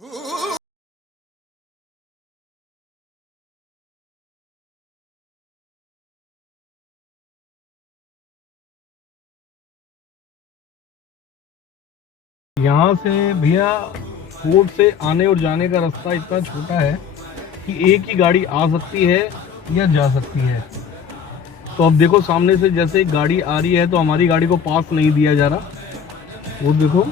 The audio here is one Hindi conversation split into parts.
यहाँ से भैया फोर्ट से आने और जाने का रास्ता इतना छोटा है कि एक ही गाड़ी आ सकती है या जा सकती है। तो अब देखो सामने से जैसे गाड़ी आ रही है तो हमारी गाड़ी को पास नहीं दिया जा रहा। वो देखो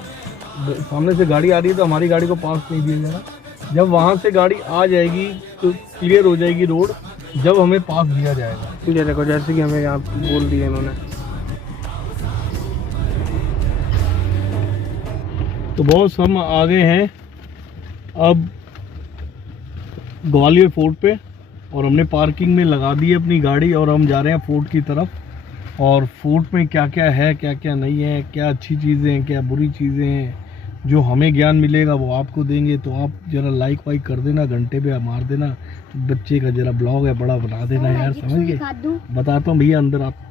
सामने से गाड़ी आ रही है तो हमारी गाड़ी को पास नहीं दिया जा रहा। जब वहाँ से गाड़ी आ जाएगी तो क्लियर हो जाएगी रोड, जब हमें पास दिया जाएगा। ये देखो जैसे कि हमें यहाँ बोल दिया इन्होंने। तो बॉस हम आ गए हैं अब ग्वालियर फोर्ट पे और हमने पार्किंग में लगा दी है अपनी गाड़ी और हम जा रहे हैं फोर्ट की तरफ। और फोर्ट में क्या क्या है क्या क्या नहीं है, क्या अच्छी चीज़ें हैं क्या बुरी चीज़ें हैं, जो हमें ज्ञान मिलेगा वो आपको देंगे। तो आप ज़रा लाइक वाइक कर देना, घंटे पे मार देना। तो बच्चे का ज़रा ब्लॉग है बड़ा बना देना यार, समझ गए। बताता हूँ भैया अंदर आप।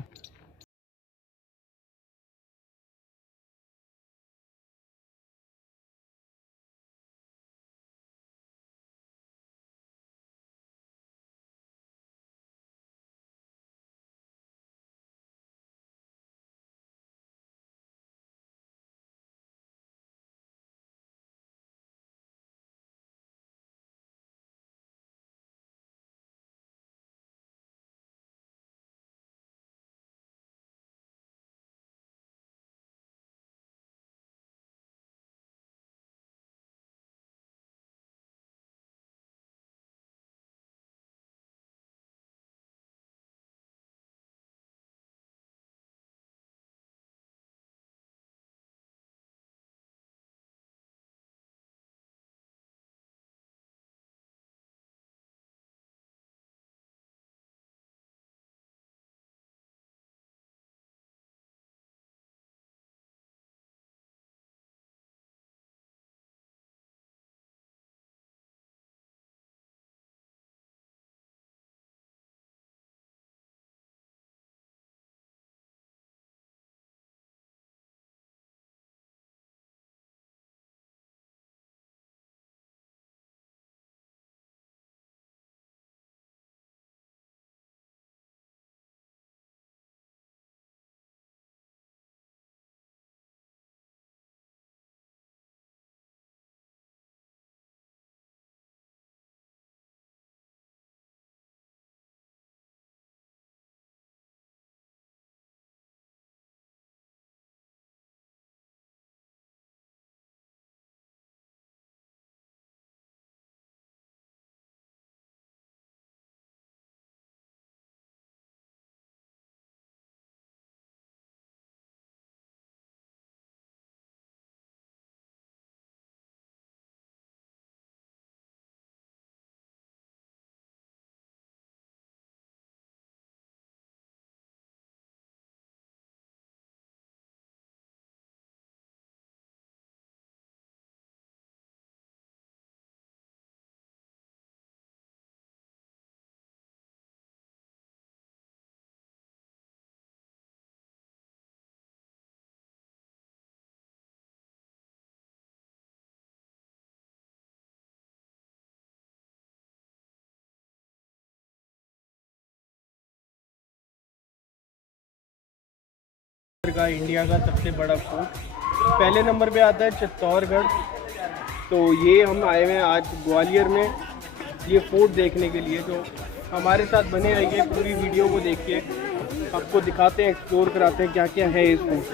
का इंडिया का सबसे बड़ा फोर्ट पहले नंबर पे आता है चित्तौड़गढ़। तो ये हम आए हुए हैं आज ग्वालियर में ये फोर्ट देखने के लिए। तो हमारे साथ बने रहिए, पूरी वीडियो को देखिए, आपको दिखाते हैं, एक्सप्लोर कराते हैं क्या क्या है इस फोर्ट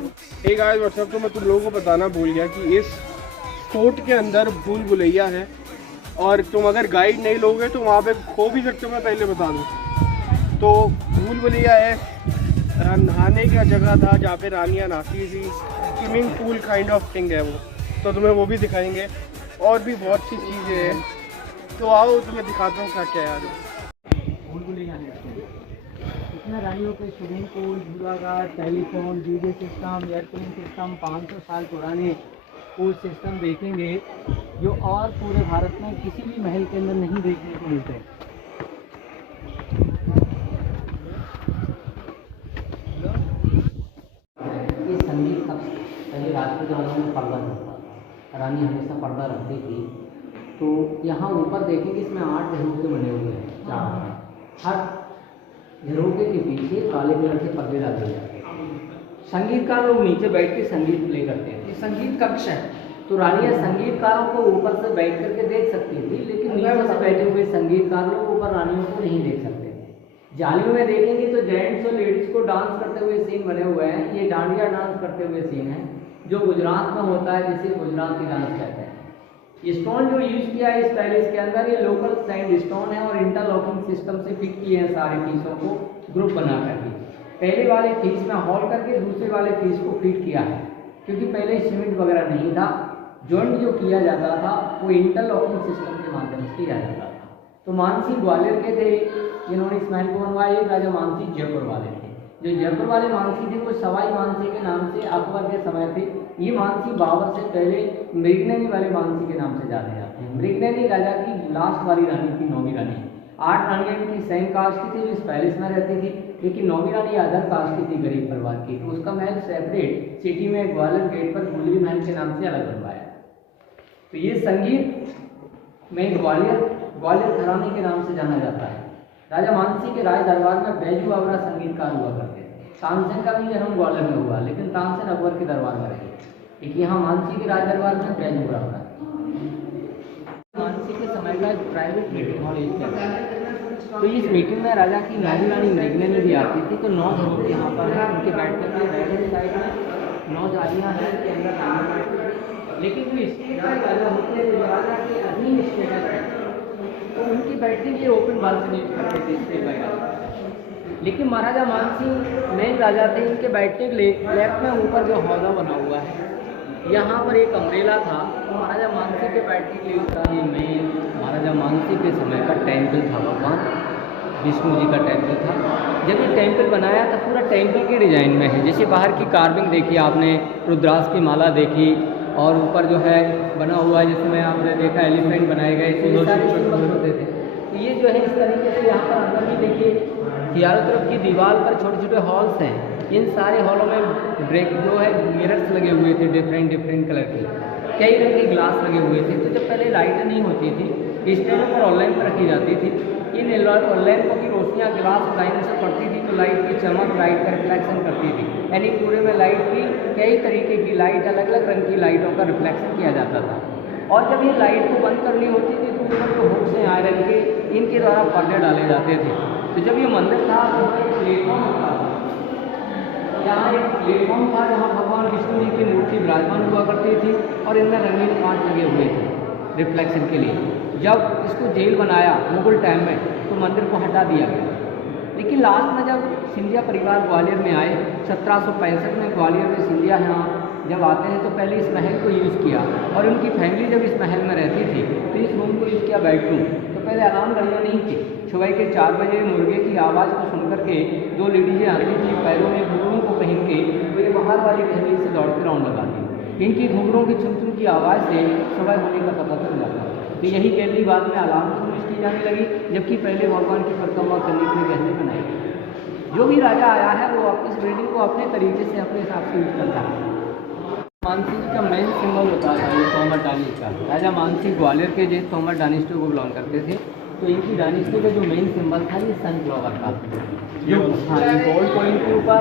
में। एक आज व्हाट्सएप तो मैं तुम लोगों को बताना भूल गया कि इस फोर्ट के अंदर भूल भुलैया है और तुम अगर गाइड नहीं लोगे तो वहाँ पे खो भी सकते हो, मैं पहले बता दूँ। तो भूल भुलैया है नहाने का जगह था जहाँ पे रानियाँ नहाती थी, swimming pool kind of thing है वो। तो तुम्हें वो भी दिखाएंगे और भी बहुत सी चीज़ें हैं। तो आओ तुम्हें दिखाता हूँ क्या क्या यार। भूल भुलैया इसमें रानियों के स्विमिंग पूल, झूलाघर, telephone, DJ system, air cooling system, 500 साल पुराने फूड सिस्टम देखेंगे जो और पूरे भारत में किसी भी महल के अंदर नहीं देखने को मिलते। ये संगीत का पहले रात के दौरान में पागल होता था, रानी हमेशा पर्दा रखती थी। तो यहाँ ऊपर देखेंगे इसमें 8 झरोखे बने हुए हैं, 4 हर झरोखे के पीछे काले कलर के पर्दे डाले जाते हैं। संगीतकार लोग नीचे बैठ के संगीत प्ले करते थे, संगीत कक्ष है। तो रानियाँ संगीतकारों को ऊपर से बैठ करके देख सकती थी, लेकिन नीचे से बैठे हुए संगीतकार लोग ऊपर रानियों को नहीं देख सकते थे। जालियों में देखेंगे तो जेंट्स और लेडीज़ को डांस करते हुए सीन बने हुए हैं। ये डांडिया डांस करते हुए सीन है जो गुजरात में होता है, जिसे गुजराती डांस कहते हैं। स्टोन जो यूज किया है इस पैलेस के अंदर, ये लोकल सैंड स्टोन है और इंटरलॉकिंग सिस्टम से फिट किए हैं सारे पीसों को ग्रुप बना करके। पहले वाले पीस में हॉल करके दूसरे वाले पीस को फिट किया है, क्योंकि पहले सीमेंट वगैरह नहीं था। जॉइंट जो किया जाता था वो इंटरलॉकिंग सिस्टम के माध्यम से किया जाता था। तो मानसी ग्वालियर के थे जिन्होंने इस महल को बनवाया। एक राजा मानसी जयपुर वाले थे। जो जयपुर वाले मानसी थे वो सवाई मानसी के नाम से अकबर के समय थे। ये मानसी बाबर से पहले मृगनैनी वाले मानसी के नाम से जाने जाते हैं। मृगनैनी राजा की लास्ट वाली रानी थी, 9वीं रानी। 8 रानियाँ इनकी सेम कास्ट की थी जो इस पैलेस में रहती थी, लेकिन 9वीं रानी अदर कास्ट की थी, गरीब परिवार की। तो उसका महल सेपरेट सिटी में ग्वालियर गेट पर गुजरी महल के नाम से अलग बनवाया। तो ये संगीत में ग्वालियर घराने के नाम से जाना जाता है। राजा मानसी के राज दरबार में बैजू आवरा संगीतकार हुआ करते थे। तानसेन का भी जन्म ग्वालियर में हुआ, लेकिन तानसेन अकबर के दरबार में रहे। एक यहाँ मानसी के राज दरबार में बैजू आवरा। मानसी के समय का प्राइवेट मीटिंग हॉल यूज किया था। तो इस मीटिंग में राजा की नानी रानी मृगनैनी भी आती थी। तो 9 झरोखे यहाँ पर हैं, उनके बैठने के राइट हैंड साइड में 9 जालियाँ हैं के अंदर। लेकिन जो स्टेट राजा होते हैं, जो राजा के अधीन स्टेट है, तो उनकी बैठने के लिए ओपन बालकनी यूज करते थे स्टेट वगैरह। लेकिन महाराजा मानसिंह मेन राजा थे, इनके बैठने के लिए लेफ्ट में ऊपर जो हौदा बना हुआ है, यहाँ पर एक अम्ब्रेला था। तो महाराजा मानसिंह के बैठने के लिए उसका ये मेन महाराजा मानसिंह के समय का टेम्पल था। भगवान विष्णु जी का टेम्पल था। जब ये टेम्पल बनाया था पूरा टेम्पल के डिज़ाइन में है। जैसे बाहर की कार्विंग देखी आपने, रुद्राक्ष की माला देखी, और ऊपर जो है बना हुआ है जिसमें आपने देखा एलिफेंट बनाए गए, तो सारे सिंबल होते थे। तो ये जो है इस तरीके से यहाँ पर अंदर भी देखिए, चारों तरफ की दीवार पर छोटे छोटे हॉल्स हैं। इन सारे हॉलों में ब्रेक जो है मिरर्स लगे हुए थे डिफरेंट कलर के, कई रंग के ग्लास लगे हुए थे। तो जब पहले लाइटें नहीं होती थी, स्टैंडों पर ऑनलाइन पर रखी जाती थी। इन लैंपों की रोशनियाँ ग्लास लाइन से पड़ती थी, तो लाइट की चमक, लाइट का रिफ्लेक्शन करती थी। यानी पूरे में लाइट की कई तरीके की लाइट, अलग अलग रंग की लाइटों का रिफ्लेक्शन किया जाता था। और जब ये लाइट को बंद करनी होती थी तो ऊपर जो हुक्स हैं आयरन के, इनके द्वारा पर्दे डाले जाते थे। तो जब ये मंदिर था तो यहाँ एक प्लेटफॉर्म था, यहाँ एक प्लेटफॉर्म था जहाँ भगवान विष्णु जी की मूर्ति विराजमान हुआ करती थी और इनमें रंगीन कांच लगे हुए थे रिफ्लेक्शन के लिए। जब इसको जेल बनाया मुगल टाइम में तो मंदिर को हटा दिया गया। लेकिन लास्ट में जब सिंधिया परिवार ग्वालियर में आए 1765 में, ग्वालियर में सिंधिया यहाँ जब आते हैं तो पहले इस महल को यूज़ किया। और उनकी फैमिली जब इस महल में रहती थी तो इस रूम को यूज़ किया बेडरूम। तो पहले अलार्म घड़ियाँ नहीं थी। सुबह के 4 बजे मुर्गे की आवाज़ को सुनकर के 2 लेडीजें आती थी पैरों में घुंघरू को पहन के, तो ये बाहर वाली गहरी से दौड़ते राउंड लगाती। इनकी घुंघरू की चुन की आवाज़ से सुबह होने का पता चल जाता। तो यही गैलरी बाद में अलार्म से यूज़ की जाने लगी, जबकि पहले भगवान की परिक्रमा करने के लिए गहरी बनाई गई। जो भी राजा आया है वो इस बिल्डिंग को अपने तरीके से अपने हिसाब से यूज करता है। मानसी जी का मेन सिंबल होता था ये तोमर डायनेस्टी का। राजा मानसी ग्वालियर के जो तोमर डायनेस्टी को बिलोंग करते थे। तो इनकी डायनेस्टी का जो मेन सिंबल था ये सनफ्लावर का, जो हाँ ये गोल्ड कॉइन के ऊपर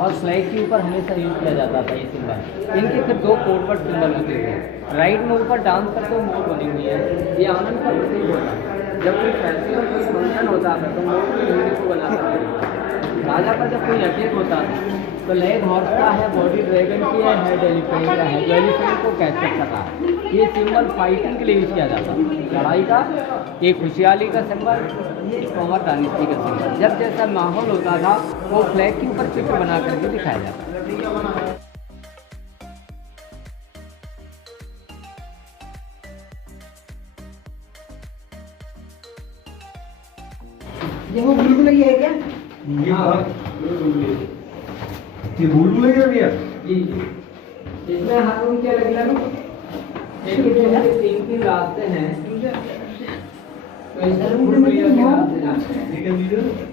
और फ्लैग के ऊपर हमेशा यूज़ किया जाता था ये सिंबल। इनके फिर 2 कोडवर्ड सिंबल होते थे। राइट में ऊपर डांस करते हुए मोर बनी हुई है, ये आनंद का प्रतीक होता है। जब कोई फेस्टिवल कोई फंक्शन होता है तो मोर की हिंदी को बनाता है। राजा का जब कोई अटैक होता है तो लेग हॉर्स का है, बॉडी ड्रैगन की है, हेड एलिफेंट का है, जो एलिफेंट को कैप्चर करता है। ये सिंबल फाइटिंग के लिए यूज़ किया जाता है, लड़ाई का, ये खुशहाली का सिंबल, ये तोमर डायनेस्टी का सिंबल। जब जैसा माहौल होता था वो फ्लैग के ऊपर चित्र बना करके दिखाया जाता है। ये वो भूल है क्या? ये भूल भैया जी इसमें हर रूम के अलग अलग 3 रास्ते हैं। तो इस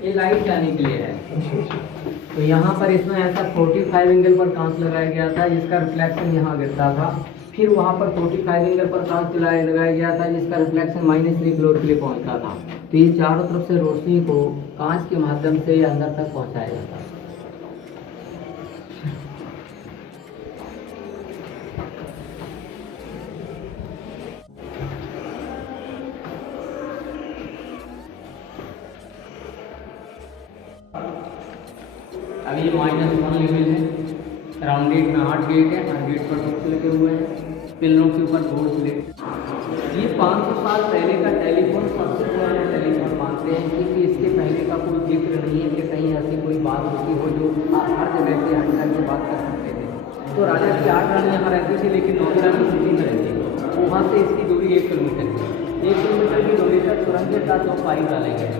ये लाइट जाने के लिए है। तो यहाँ पर इसमें ऐसा 45 एंगल पर कांच लगाया गया था, जिसका रिफ्लेक्शन यहाँ गिरता था। फिर वहाँ पर 45 एंगल पर कांच लगाया गया था जिसका रिफ्लेक्शन -3 फ्लोर के लिए पहुँचता था। तो ये चारों तरफ से रोशनी को कांच के माध्यम से अंदर तक पहुँचाया जाता है। अभी ये -1 लेवल है, राउंड गेट में 8 गेट है, हर गेट पर डोर्स लगे हुए हैं, पिलरों के ऊपर डोर्स लगे। ये 500 साल पहले का टेलीफोन सबसे पुराना टेलीफोन मानते हैं, क्योंकि इसके पहले का कोई जिक्र नहीं है कि कहीं ऐसी कोई बात होती हो जो आप हर जगह से हट करके बात कर सकते थे। तो राजा की 8 रानी यहाँ रहती थी, लेकिन 9 रानी सिटी में रहती थी। वहाँ से इसकी दूरी 1 किलोमीटर थी। 1 किलोमीटर की दूरी तक सुरंग के साथ 2 पाइप डाले गए।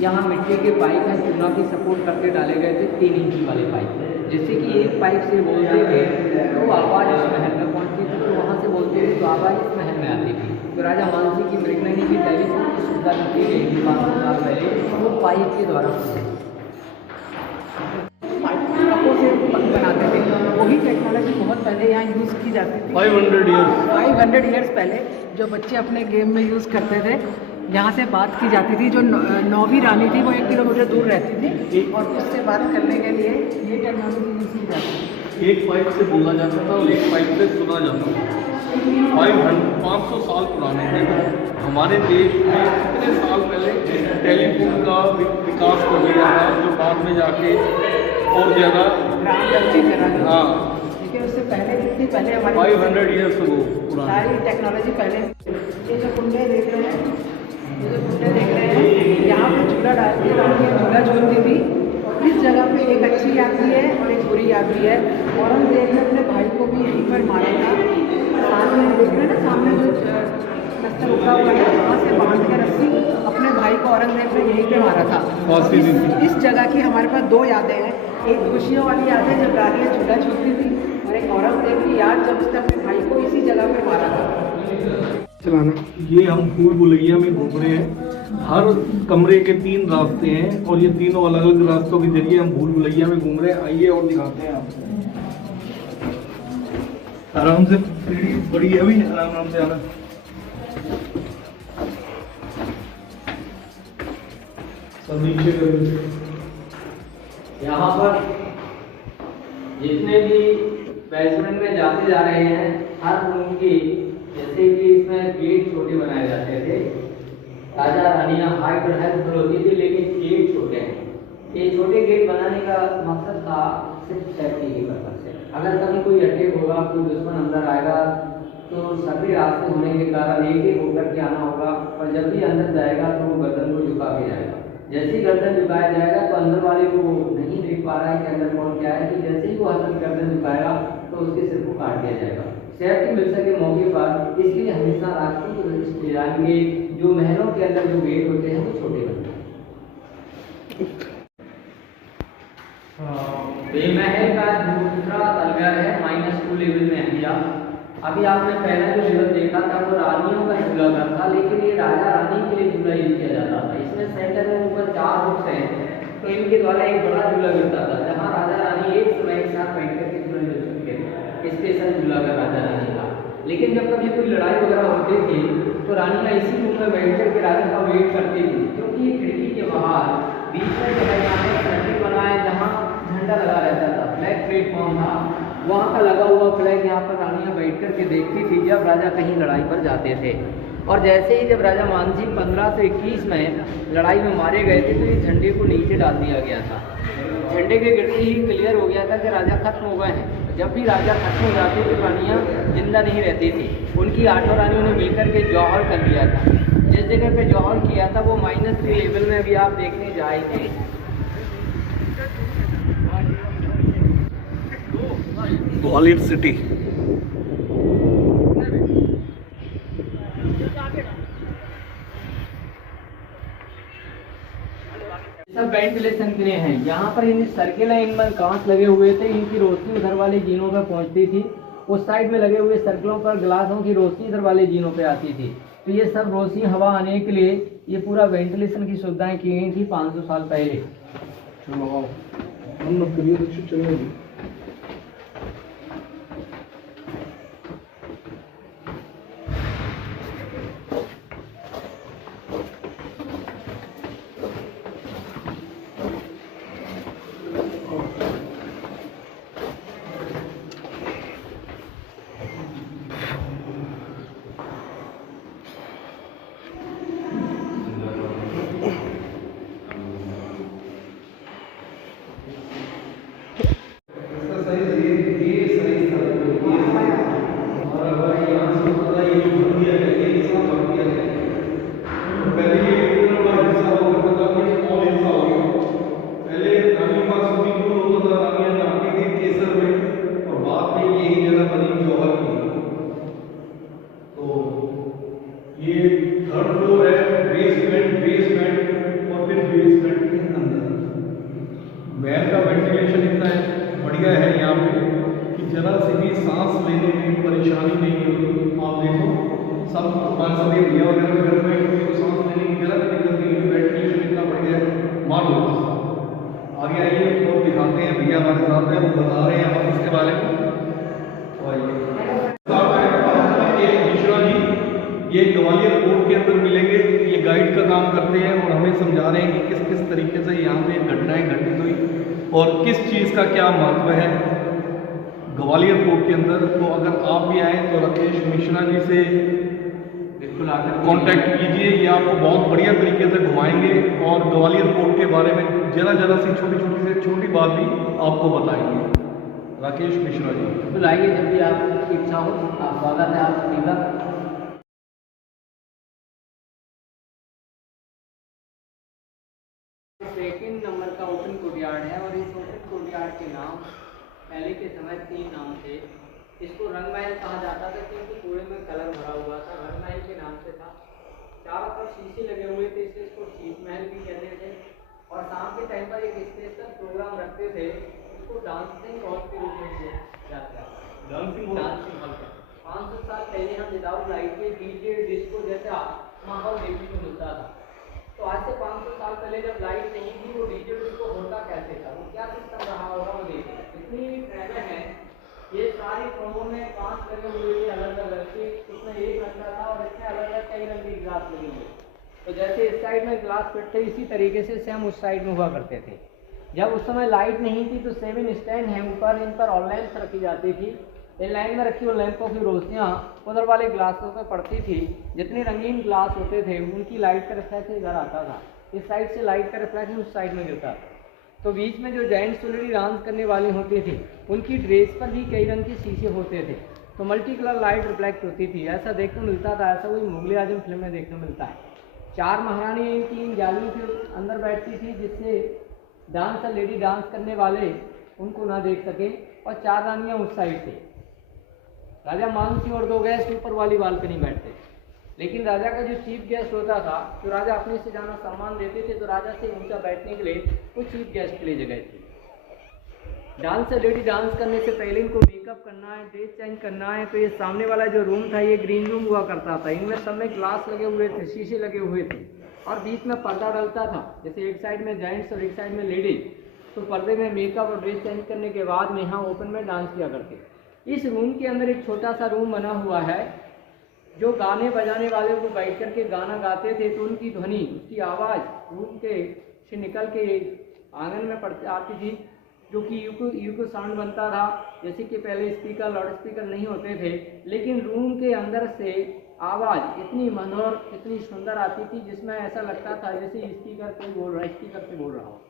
यहाँ मिट्टी के पाइप हैं, चूना की सपोर्ट करके डाले गए थे 3 इंची वाले पाइप, जिससे कि एक पाइप से बोलते थे तो आवाज़ इस महल में पहुँचती थी, तो वहाँ से बोलते थे तो आवाज़ इस महल में आती थी। तो राजा मानसिंह की मृगनयनी की टेलीफोन की सुविधा की गई थी 500 साल पहले, वो पाइप के द्वारा बनाते थे। वही टेक्नोलॉजी बहुत पहले यहाँ यूज़ की जाती थी। 500 ईयर्स पहले जो बच्चे अपने गेम में यूज़ करते थे, यहाँ से बात की जाती थी। जो 9वीं रानी थी वो 1 किलोमीटर दूर रहती थी और उससे बात करने के लिए ये टेक्नोलॉजी यूज़ की जाती थी। एक पाइप से बोला जाता था और एक पाइप से सुना जाता था। 500 साल पुराने थे। हमारे देश में कितने साल पहले टेलीफोन का विकास कर लिया था, जो बाद में जाके और ज़्यादा हाँ, लेकिन उससे पहले जितनी पहले हमारे 500 ईयर्स हो सारी टेक्नोलॉजी पहले। ये जो कुंडे देख रहे हैं, यहाँ पे झूला डालती है, रानी झूला झूलती थी। इस जगह पे एक अच्छी यात्री है और एक बुरी यात्री है। औरंगजेब ने अपने भाई को भी यहीं पर मारा था। सामने देख रहे हैं ना, सामने जो शस्त्र रुका हुआ है, वहाँ से बांध के रस्सी अपने भाई को औरंगजेब ने यहीं पे मारा था। इस जगह की हमारे पास 2 यादें हैं। एक खुशियों वाली याद है जब रानी झूला झूलती थी, और एक औरंगजेब की याद जब उसने अपने भाई को इसी जगह पे मारा था। चलाना। ये हम भूल भुलैया में घूम रहे हैं। हर कमरे के 3 रास्ते हैं और ये तीनों अलग अलग रास्तों के जरिए हम भूल भुलैया में घूम रहे हैं। आइए और दिखाते हैं आपको। आराम से, सीढ़ी बड़ी है भी, आराम से आना। सब नीचे यहाँ पर जितने भी बेसमेंट में जाते जा रहे हैं, हर रूम की, जैसे कि इसमें गेट छोटे बनाए जाते थे। राजा रानियाँ हाइट और हेल्पफुल होती थी, लेकिन गेट छोटे हैं। ये छोटे गेट बनाने का मकसद था सिर्फ सेफ्टी की पर्पज से। अगर कभी कोई अटैक होगा, कोई दुश्मन अंदर आएगा, तो सभी रास्ते होने के कारण एक एक होकर के आना होगा। और जब भी अंदर जाएगा तो वो गर्दन को झुका के जाएगा। जैसे ही गर्दन झुकाया जाएगा तो अंदर वाले को नहीं देख पा रहा है कि अंदर कौन क्या है, कि जैसे ही वो अंदर गर्दन झुकाएगा तो उसके सिर को काट दिया जाएगा। सेफ्टी मिल सके मौके पर, इसलिए हमेशा रास्ते जाएंगे। जो महलों के अंदर जो गेट होते हैं वो छोटे बनते हैं। ये महल का दूसरा तलगर है, -2 लेवल में है। अभी आपने पहला जो लेवल देखा था वो रानियों का झूला घर था, लेकिन ये राजा रानी के लिए झूला यूज किया जाता था। इसमें सेंटर में ऊपर 4 हुक्स हैं, तो इनके द्वारा एक बड़ा झूला गिरता था, जहाँ राजा रानी एक समय के साथ बैठ करके झूला झूल सकते थे। स्पेशल झूला घर राजा रानी का। लेकिन जब कभी कोई लड़ाई वगैरह होती थी तो रानियाँ इसी रूम में बैठ कर के राजा का वेट करती थी, क्योंकि ये खिड़की के बाहर बीच में जो है यहाँ पर सर्किल बना है, जहाँ झंडा लगा रहता था, फ्लैग प्लेटफॉर्म था, वहाँ का लगा हुआ फ्लैग यहाँ पर रानियाँ बैठ कर के देखती थी जब राजा कहीं लड़ाई पर जाते थे। और जैसे ही जब राजा मानसिंह 1521 में लड़ाई में मारे गए थे, तो ये झंडे को नीचे डाल दिया गया था। झंडे के गिरते ही क्लियर हो गया था कि राजा खत्म हो गए हैं। जब भी राजा खत्म हो जाते तो रानियाँ जिंदा नहीं रहती थी। उनकी 8 रानियों ने मिलकर के जौहर कर लिया था। जिस जगह पे जौहर किया था वो -3 लेवल में अभी आप देखने जाएंगे। ग्वालियर सिटी। सब वेंटिलेशन के लिए हैं। यहाँ पर इन सर्किल है, इनमें कांच लगे हुए थे, इनकी रोशनी उधर वाले जीनों पर पहुँचती थी। उस साइड में लगे हुए सर्कलों पर ग्लासों की रोशनी इधर वाले जीनों पे आती थी। तो ये सब रोशनी हवा आने के लिए ये पूरा वेंटिलेशन की सुविधाएं की गई थी 500 साल पहले। वेंटिलेशन इतना बढ़िया है यहाँ पे कि जरा सी भी सांस लेने में परेशानी नहीं होगी। आप देखो सब सभी भैया वगैरह घर में किसी को सांस लेने की जरा भी दिक्कत नहीं होगी, वेंटिलेशन इतना बढ़िया है। मानो आगे आइए और दिखाते हैं, भैया हमारे साथ हैं, वो बता रहे हैं हम इसके बारे में। मिश्रा जी ये ग्वालियर कोर्ट के अंदर मिलेंगे, ये गाइड का काम करते हैं और हमें समझा रहे हैं कि किस किस तरीके से यहाँ पे घटनाएं घटित हुई और किस चीज़ का क्या महत्व है ग्वालियर कोर्ट के अंदर। तो अगर आप भी आए तो राकेश मिश्रा जी से बिल्कुल आकर कांटेक्ट कीजिए, ये आपको बहुत बढ़िया तरीके से घुमाएंगे और ग्वालियर कोर्ट के बारे में जरा जरा सी छोटी बात भी आपको बताएंगे। राकेश मिश्रा जी बिल्कुल आइए, जब भी आपकी इच्छा हो आप स्वागत है आप सभी का। सेकेंड नंबर का ओपन कोर्टयार्ड है और इस ओपन कोर्टयार्ड के नाम पहले के समय 3 नाम थे। इसको रंगमहल कहा जाता था क्योंकि पूरे में कलर भरा हुआ था, रंगमहल के नाम से था। चारों तरफ शीशे लगे हुए थे इसलिए इसको शीश महल भी कहते थे। और शाम के टाइम पर एक स्पेशल प्रोग्राम रखते थे, इसको डांसिंग हॉल के रूप में किया जाता है। डांसिंग हॉल 500 साल पहले हम विदाउट लाइट के डीजे डिस्को जैसा माहौल देखने को मिलता था। तो आज से 500 साल पहले जब लाइट नहीं थी वो डीजे डिस्को होता कैसे था, वो क्या सिस्टम रहा होगा वो देखिए। इतनी ट्रेनें हैं, ये सारी ट्रेनों में कांच लगे हुए थे अलग अलग के, उसमें एक रंगा था और इसमें अलग अलग कई रंग के ग्लास लगे हुए। तो जैसे इस साइड में ग्लास फिट थे इसी तरीके से सेम उस साइड में हुआ करते थे। जब उस समय लाइट नहीं थी तो 7 स्टैंड हैं ऊपर, इन पर और लैंप रखी जाती थी। इन लाइन में रखी हुई लैंपों की रोशनियाँ उधर वाले ग्लासों पर पड़ती थी। जितने रंगीन ग्लास होते थे उनकी लाइट का रिफ्लेक्शन इधर आता था, इस साइड से लाइट का रिफ्लेक्शन उस साइड में गिरता था। तो बीच में जो जेंट्स ऑलरेडी डांस करने वाली होती थी उनकी ड्रेस पर भी कई रंग के शीशे होते थे, तो मल्टी कलर लाइट रिफ्लेक्ट होती थी। ऐसा देखने को मिलता था, ऐसा कोई मुगल आजम फिल्म में देखने मिलता है। 4 महारानी इनकी इन जालियों के अंदर बैठती थी जिससे डांसर लेडी डांस करने वाले उनको ना देख सके, और 4 रानियाँ उस साइड थे। राजा मान सिंह और 2 गेस्ट ऊपर वाली बालकनी बैठते, लेकिन राजा का जो चीफ गेस्ट होता था, जो राजा अपने से ज़्यादा सम्मान देते थे, तो राजा से ऊंचा बैठने के लिए वो चीफ गेस्ट के लिए जगह थी। डांसर लेडी डांस करने से पहले इनको मेकअप करना है, ड्रेस चेंज करना है, तो ये सामने वाला जो रूम था ये ग्रीन रूम हुआ करता था। इनमें सब में ग्लास लगे हुए थे, शीशे लगे हुए थे और बीच में पर्दा डलता था। जैसे एक साइड में जेंट्स और एक साइड में लेडीज, तो पर्दे में मेकअप और ड्रेस चेंज करने के बाद में यहाँ ओपन में डांस किया करते। इस रूम के अंदर एक छोटा सा रूम बना हुआ है, जो गाने बजाने वाले को बैठ कर के गाना गाते थे तो उनकी ध्वनि, उसकी आवाज़ रूम के से निकल के आंगन में पड़ आती थी, जो कि यूको साउंड बनता था। जैसे कि पहले स्पीकर लाउड स्पीकर नहीं होते थे, लेकिन रूम के अंदर से आवाज़ इतनी मधुर इतनी सुंदर आती थी जिसमें ऐसा लगता था जैसे स्पीकर कोई बोल रहा है, स्पीकर से बोल रहा हो।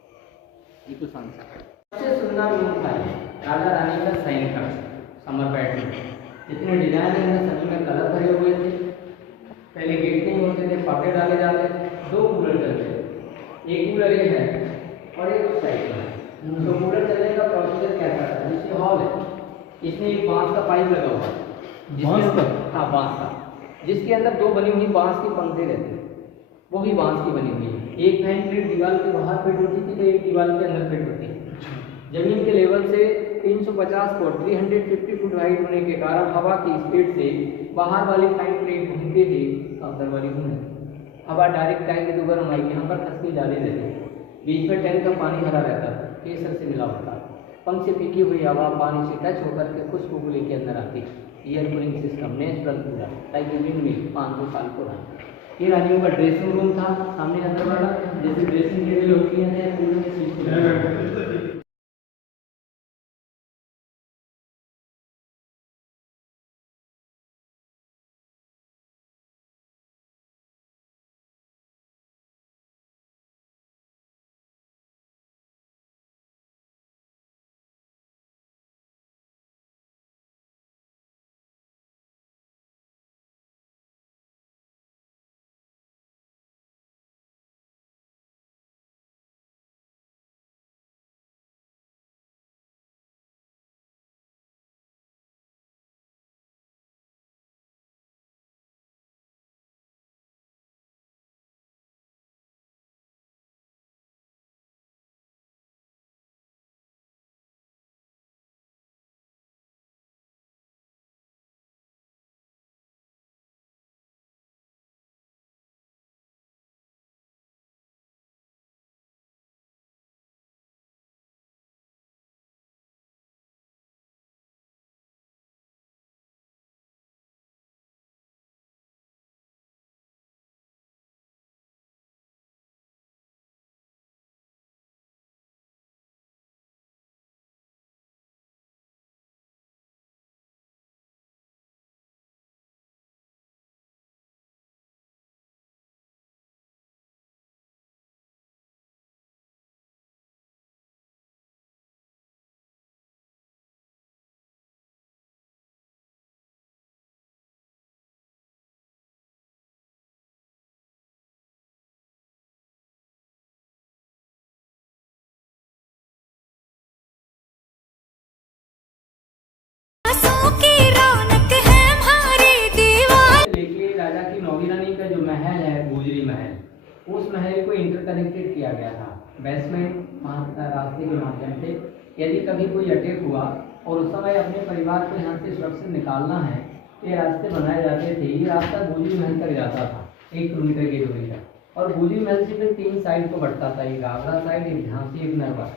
यूको साउंड सबसे सुंदर रूम था राजा रानी का साइन का समर पैट में। जितने डिजाइन हैं सभी में कलर भरे हुए थे। पहले गेट नहीं होते थे, पर्दे डाले जाते थे। 2 कूलर चलते थे, एक कूलर ये है और एक उस साइड में। तो कूलर चलने का प्रोसीजर कैसा था, जैसे हॉल है, इसमें एक बांस का पाइप लगा हुआ है, हाँ बांस का, जिसके अंदर 2 बनी हुई बांस की पंक्ति रहती है, वो भी बांस की बनी हुई है। एक फैन प्लेट दीवार के बाहर फिट होती थी, तो एक दीवार के अंदर फिट होती है। जमीन के लेवल से 350 फुट 350 फुट हाइट होने के कारण हवा की स्पीड से बाहर वाली फैन प्लेट घूमती थी, अंदर वाली घूमती। हवा डायरेक्ट टैंक के ऊपर हमारी यहाँ पर खसकी डाली रहती है। बीच में टैंक का पानी हरा रहता था, केसर से मिला होता। पंख से पीकी हुई हवा पानी से टच होकर के खुशबू लेके अंदर आती। Air cooling system natural cooler like wind mill 500 साल पुराना। ये रानियों का ड्रेसिंग रूम था, सामने अंदर वाला जैसे ड्रेसिंग टेबल होती है उस महल को इंटरकनेक्टेड किया गया था बेसमेंट रास्ते के माध्यम से। यदि कभी कोई अटैक हुआ और उस समय अपने परिवार को यहाँ से सुरक्षित निकालना है तो ये रास्ते बनाए जाते थे। ये रास्ता भूजी महल तक जाता था 1 किलोमीटर की दूरी तक, और भूजी महल से फिर 3 साइड को बढ़ता था, एक आगरा साइड, एक झांसी, एक नरवा।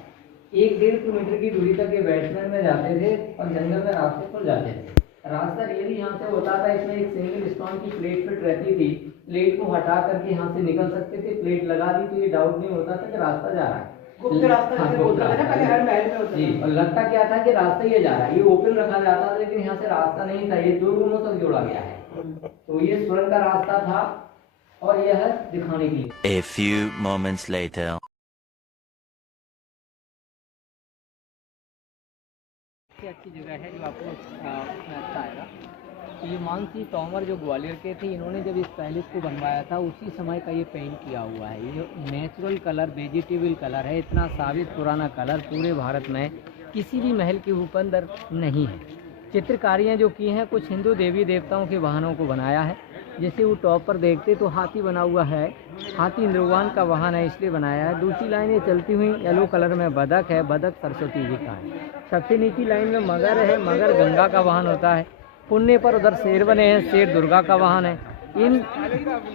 1-1.5 किलोमीटर की दूरी तक ये बेसमेंट में जाते थे और जंगल में रास्ते खुल जाते थे। रास्ता रियली यहाँ से होता था, इसमें एक सिंगल स्टोन की प्लेट फिट रहती थी। प्लेट को हटा करके यहाँ से निकल सकते थे, प्लेट लगा दी तो ये डाउट नहीं होता था कि रास्ता जा रहा है। गुप्त रास्ता हाँ, जैसे होता था ना पहले हर महल में होता जी, था। और लगता क्या था कि रास्ता ये जा रहा है, ये ओपन रखा जाता था, लेकिन यहाँ से रास्ता नहीं था, ये 2 रूमों तक जोड़ा गया है। तो ये स्वर्ग का रास्ता था और यह है दिखाने के लिए। A few moments later. सबसे अच्छी जगह है जो आपको अच्छा आएगा। तो ये मानसी तोमर जो ग्वालियर के थे, इन्होंने जब इस पैलेस को बनवाया था उसी समय का ये पेंट किया हुआ है। ये जो नेचुरल कलर, वेजिटेबल कलर है, इतना साबित पुराना कलर पूरे भारत में किसी भी महल के ऊपर नहीं है। चित्रकारियाँ जो की हैं कुछ हिंदू देवी देवताओं के वाहनों को बनाया है। जैसे वो टॉप पर देखते तो हाथी बना हुआ है, हाथी इंद्रवान का वाहन है इसलिए बनाया है। दूसरी लाइन ये चलती हुई येलो कलर में बदक है, बदक सरस्वती जी का है। सबसे नीचे लाइन में मगर है, मगर गंगा का वाहन होता है। पुण्य पर उधर शेर बने हैं, शेर दुर्गा का वाहन है। इन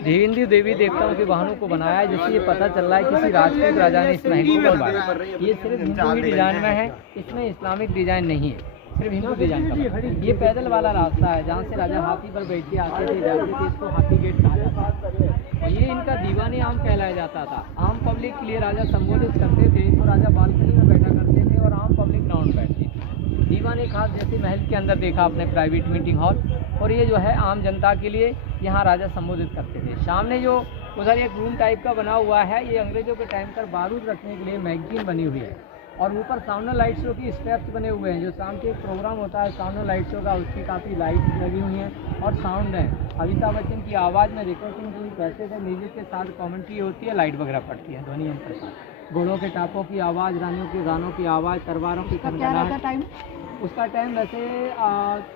हिंदू देवी देवताओं के वाहनों को बनाया है, जिससे ये पता चल रहा है किसी राजपूत राजा ने इस महल को बनवाया। ये सिर्फ हिंदू ही डिजाइन में है, इसमें इस्लामिक डिजाइन नहीं है, सिर्फ हिंदू डिजाइन का। ये पैदल वाला रास्ता है जहाँ से राजा हाथी पर बैठ के आते थे, जाते थे, इसको हाथी गेट कहा जाता था। और ये इनका दीवानी आम कहलाया जाता था। आम पब्लिक के लिए राजा संबोधित करते थे तो राजा बालकनी में बैठा करते थे और आम पब्लिक ग्राउंड बैठती थी। दीवानी खास जैसे महल के अंदर देखा अपने प्राइवेट मीटिंग हॉल, और ये जो है आम जनता के लिए यहाँ राजा संबोधित करते थे। सामने जो उधर एक रूम टाइप का बना हुआ है, ये अंग्रेजों के टाइम पर बारूद रखने के लिए मैगजीन बनी हुई है। और ऊपर साउंड लाइट शो की स्टेप्स बने हुए हैं। जो शाम के एक प्रोग्राम होता है साउंड लाइट शो का, उसकी काफ़ी लाइट लगी हुई हैं और साउंड है। अमिताभ बच्चन की आवाज़ में रिकॉर्डिंग जो करते थे, म्यूजिक के साथ कमेंट्री होती है, लाइट वगैरह पड़ती है, ध्वनि यंत्र के साथ। घोड़ों के टापों की आवाज़, रानियों के गानों की आवाज़, तलवारों की खनखनाहट। उसका टाइम वैसे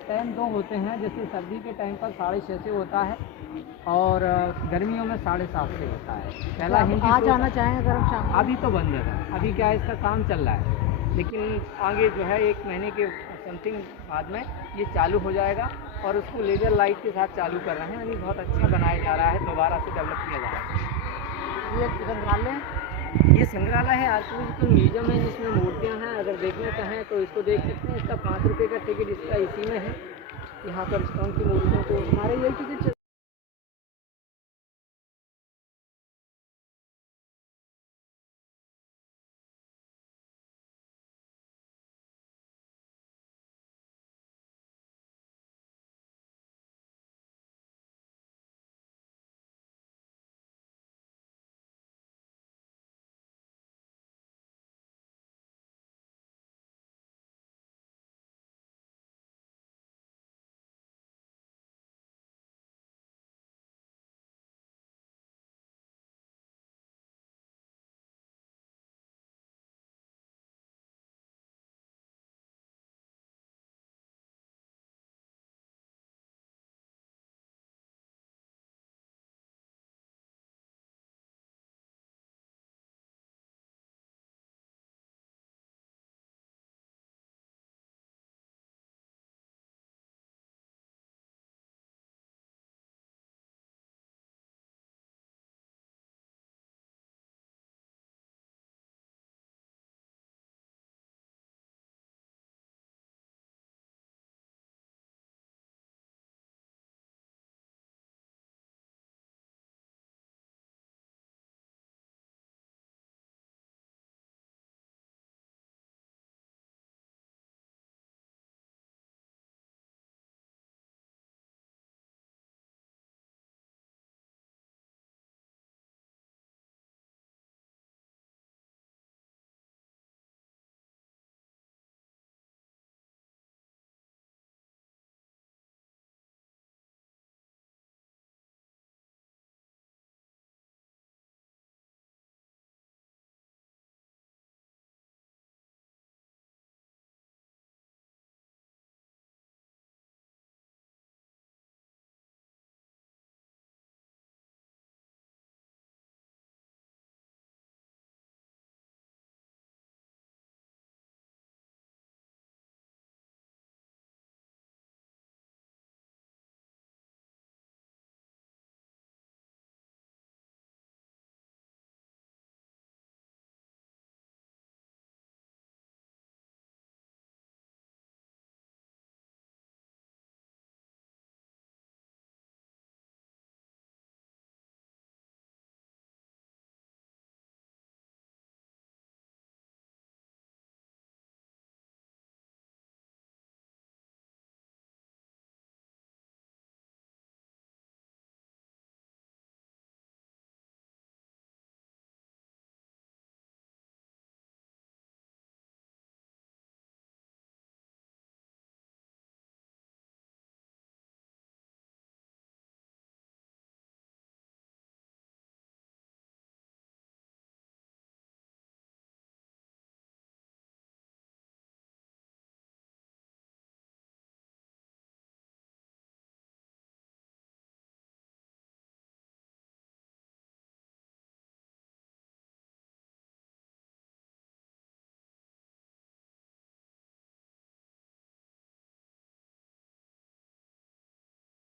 टाइम 2 होते हैं। जैसे सर्दी के टाइम पर 6:30 से होता है और गर्मियों में 7:30 से होता है। पहला हिंदी आज आना चाहें अगर हम शाम अभी तो बंद है, अभी क्या है इसका काम चल रहा है, लेकिन आगे जो है 1 महीने के समथिंग बाद में ये चालू हो जाएगा और उसको लेजर लाइट के साथ चालू कर रहे हैं। यानी बहुत अच्छा बनाया जा रहा है, दोबारा से डेवलप किया जा रहा है। ये संग्रहालय ये संग्रहालय है, आर्कियोलॉजिकल म्यूजियम है जिसमें मूर्तियां हैं। अगर देखना चाहें तो इसको देख सकते हैं। इसका 5 रुपये का टिकट इसका इसी में है। यहाँ पर स्टोन की मूर्तियों को हमारे ये टिकट